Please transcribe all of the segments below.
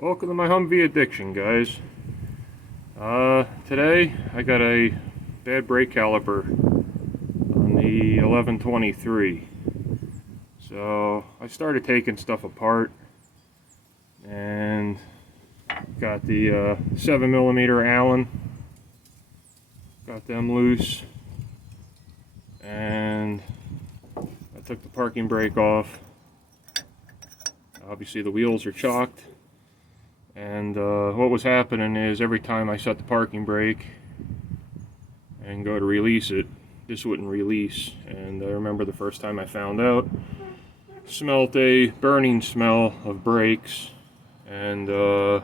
Welcome to my Humvee addiction, guys. Today I got a bad brake caliper on the 1123. So I started taking stuff apart and got the 7mm Allen, got them loose, and I took the parking brake off. Obviously the wheels are chocked. And what was happening is every time I set the parking brake and go to release it, this wouldn't release. And I remember the first time I found out, smelled a burning smell of brakes, and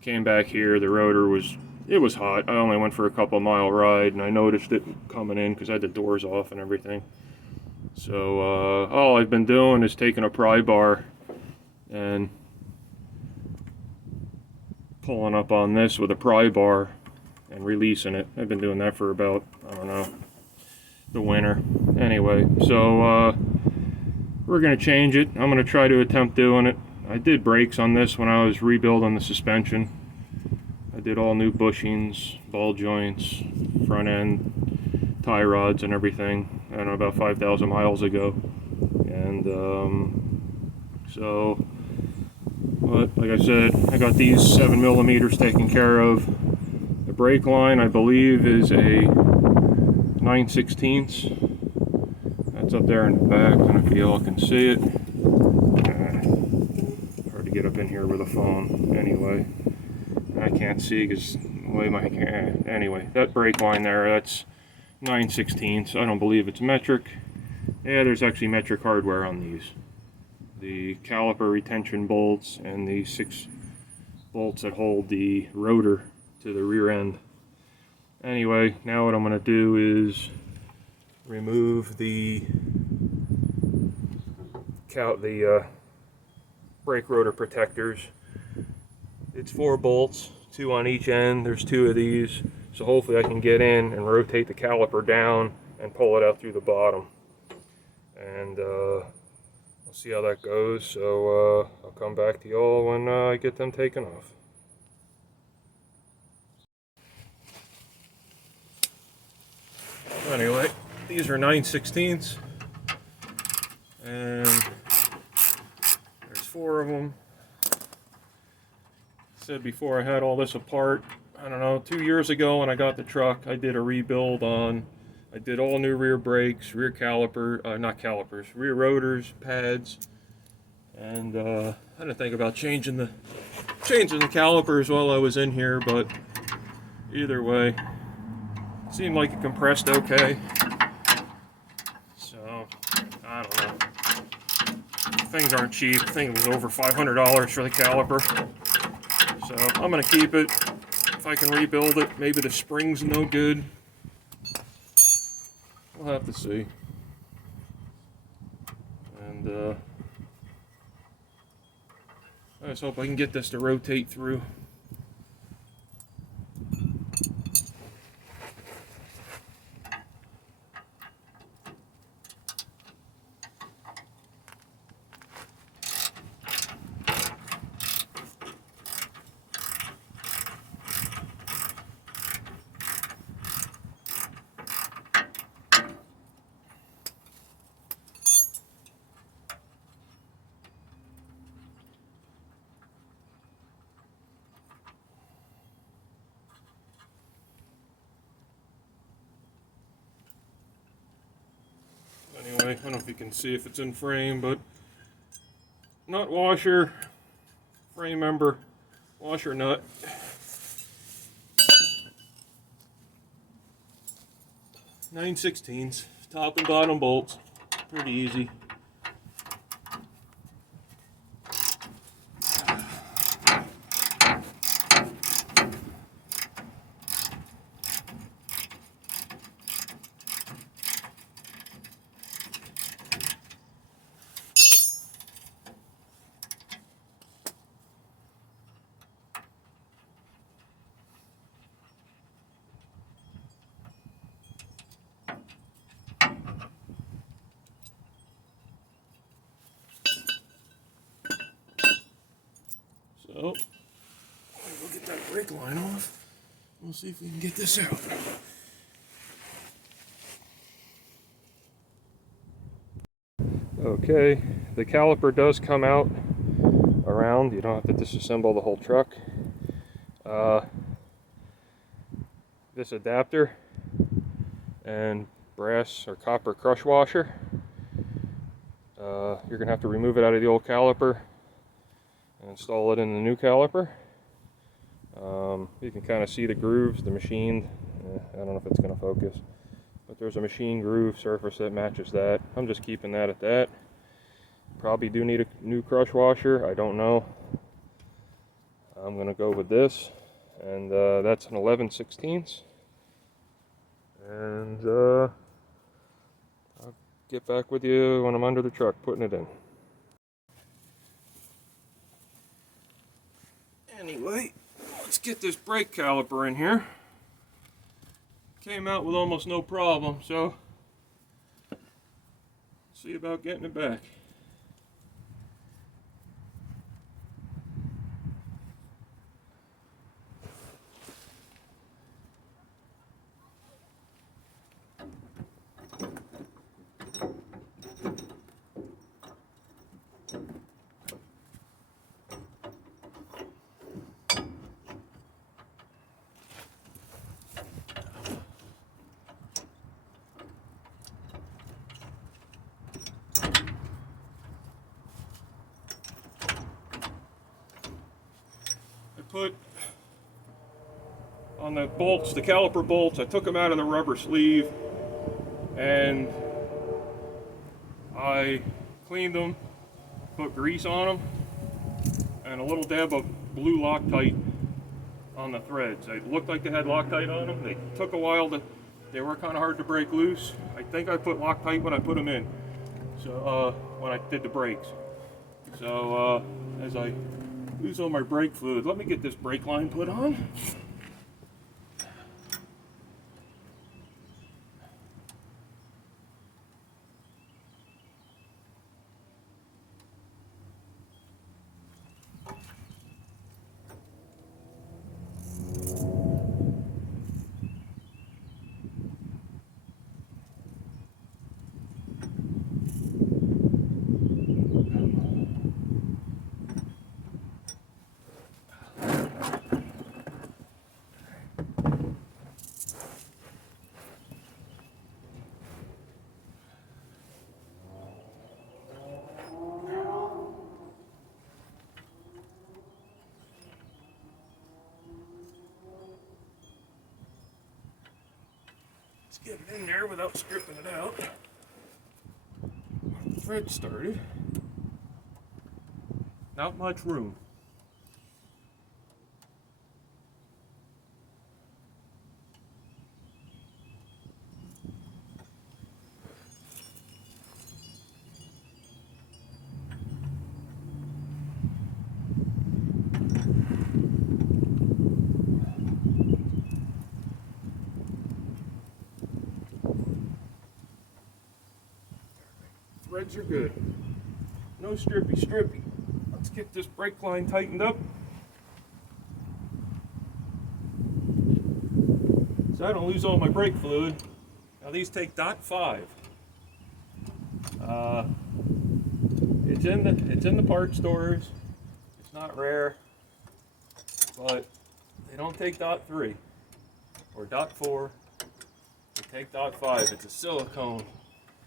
came back here. The rotor was hot. I only went for a couple mile ride, and I noticed it coming in because I had the doors off and everything. So all I've been doing is taking a pry bar and pulling up on this with a pry bar and releasing it. I've been doing that for about, I don't know, the winter. Anyway, so we're going to change it. I'm going to try to attempt doing it. I did brakes on this when I was rebuilding the suspension. I did all new bushings, ball joints, front end, tie rods and everything, I don't know, about 5,000 miles ago. And but like I said, I got these 7mm taken care of. The brake line, I believe, is a 9/16. That's up there in the back. I don't know if you all can see it. Hard to get up in here with a phone. Anyway, I can't see because the way my anyway, that brake line there, that's 9/16. I don't believe it's metric. Yeah, there's actually metric hardware on these. The caliper retention bolts and the 6 bolts that hold the rotor to the rear end. Anyway, now what I'm going to do is remove the brake rotor protectors. It's 4 bolts, 2 on each end. There's 2 of these, so hopefully I can get in and rotate the caliper down and pull it out through the bottom. And we'll see how that goes, so I'll come back to y'all when I get them taken off. Anyway, these are 9/16, and there's 4 of them. Said before, I had all this apart, I don't know, 2 years ago when I got the truck. I did a rebuild on, I did all new rear brakes, rear caliper, not calipers, rear rotors, pads, and I didn't think about changing the calipers while I was in here, but either way, it seemed like it compressed okay. So I don't know. Things aren't cheap. I think it was over $500 for the caliper. So I'm gonna keep it. If I can rebuild it, maybe the spring's no good. We'll have to see. And I just hope I can get this to rotate through. Anyway, I don't know if you can see if it's in frame, but nut washer, frame member, washer nut. 9/16, top and bottom bolts, pretty easy. So get that brake line off. We'll see if we can get this out. Okay, the caliper does come out around. You don't have to disassemble the whole truck. This adapter and brass or copper crush washer. You're going to have to remove it out of the old caliper and install it in the new caliper. You can kind of see the grooves, the machined. I don't know if it's going to focus, but there's a machine groove surface that matches that. I'm just keeping that at that. Probably do need a new crush washer. I don't know. I'm going to go with this, and that's an 11/16. And I'll get back with you when I'm under the truck putting it in. Anyway, let's get this brake caliper in here. Came out with almost no problem, so see about getting it back. Put on the bolts, the caliper bolts, I took them out of the rubber sleeve and I cleaned them, put grease on them, and a little dab of blue Loctite on the threads. They looked like they had Loctite on them. They took a while to, they were kind of hard to break loose. I think I put Loctite when I put them in, so when I did the brakes. So as I lose all my brake fluid, let me get this brake line put on. Let's get it in there without stripping it out. The thread started. Not much room. Threads are good. No strippy. Let's get this brake line tightened up so I don't lose all my brake fluid. Now these take .5. It's in the part stores. It's not rare, but they don't take .3 or .4. They take .5. It's a silicone.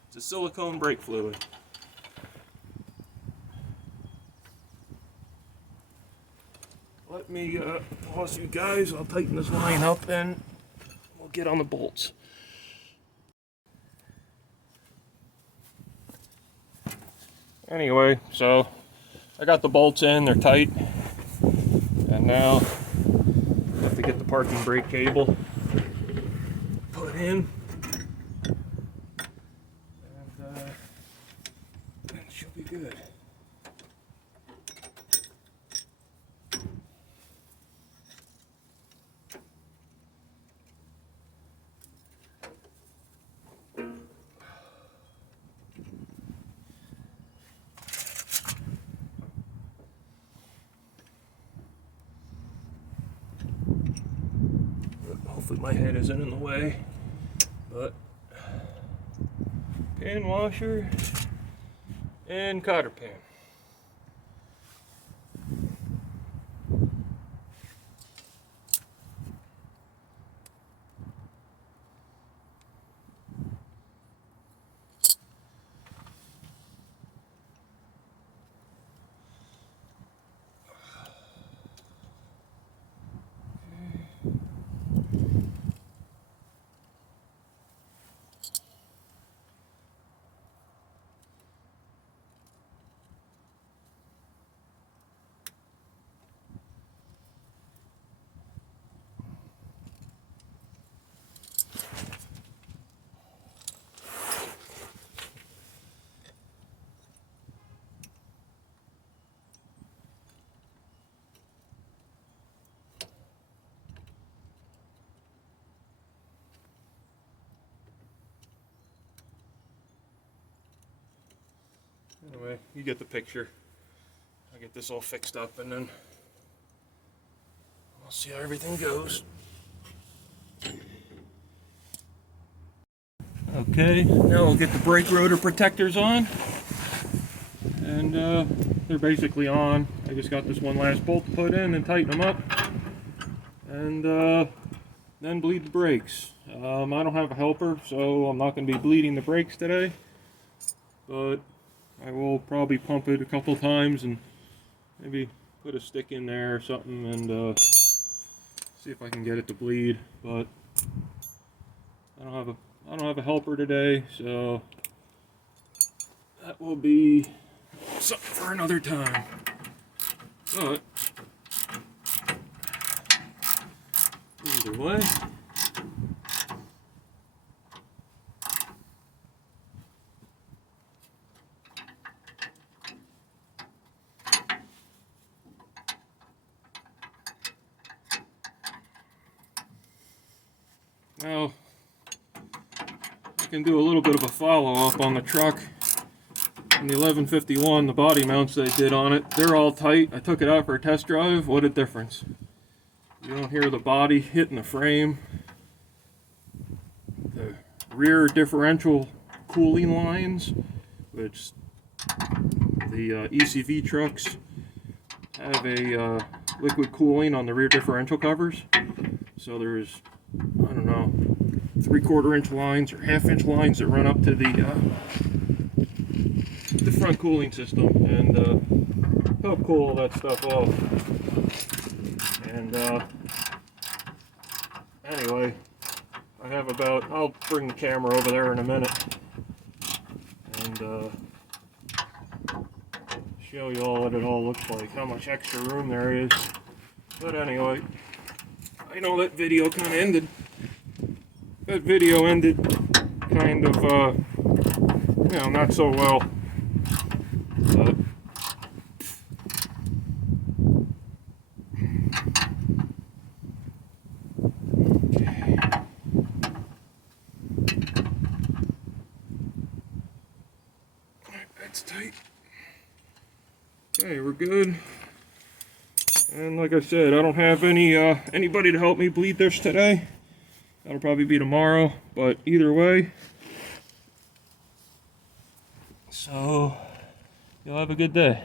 It's a silicone brake fluid. Let me pause you guys. I'll tighten this line up and we'll get on the bolts. Anyway, so I got the bolts in, they're tight. And now I have to get the parking brake cable put in. And she'll be good. Hopefully my head isn't in the way. But pin washer and cotter pin. Anyway, you get the picture. I'll get this all fixed up and then we'll see how everything goes. Okay, now we'll get the brake rotor protectors on. And they're basically on. I just got this one last bolt to put in and tighten them up. And then bleed the brakes. I don't have a helper, so I'm not going to be bleeding the brakes today. But I will probably pump it a couple times and maybe put a stick in there or something and see if I can get it to bleed. But I don't have a helper today, so that will be something for another time. But either way, now I can do a little bit of a follow-up on the truck. In the 1151, the body mounts that I did on it, they're all tight. I took it out for a test drive. What a difference. You don't hear the body hitting the frame. The rear differential cooling lines, which the ECV trucks have a liquid cooling on the rear differential covers. So there's, I don't know, 3/4 inch lines or 1/2 inch lines that run up to the front cooling system and help cool that stuff off. And anyway, I have about, I'll bring the camera over there in a minute and show you all what it all looks like, how much extra room there is. But anyway, I know that video kind of ended. That video ended kind of, you know, not so well. But that's tight. Okay, we're good. And like I said, I don't have anybody to help me bleed this today. That'll probably be tomorrow, but either way. So, you'll have a good day.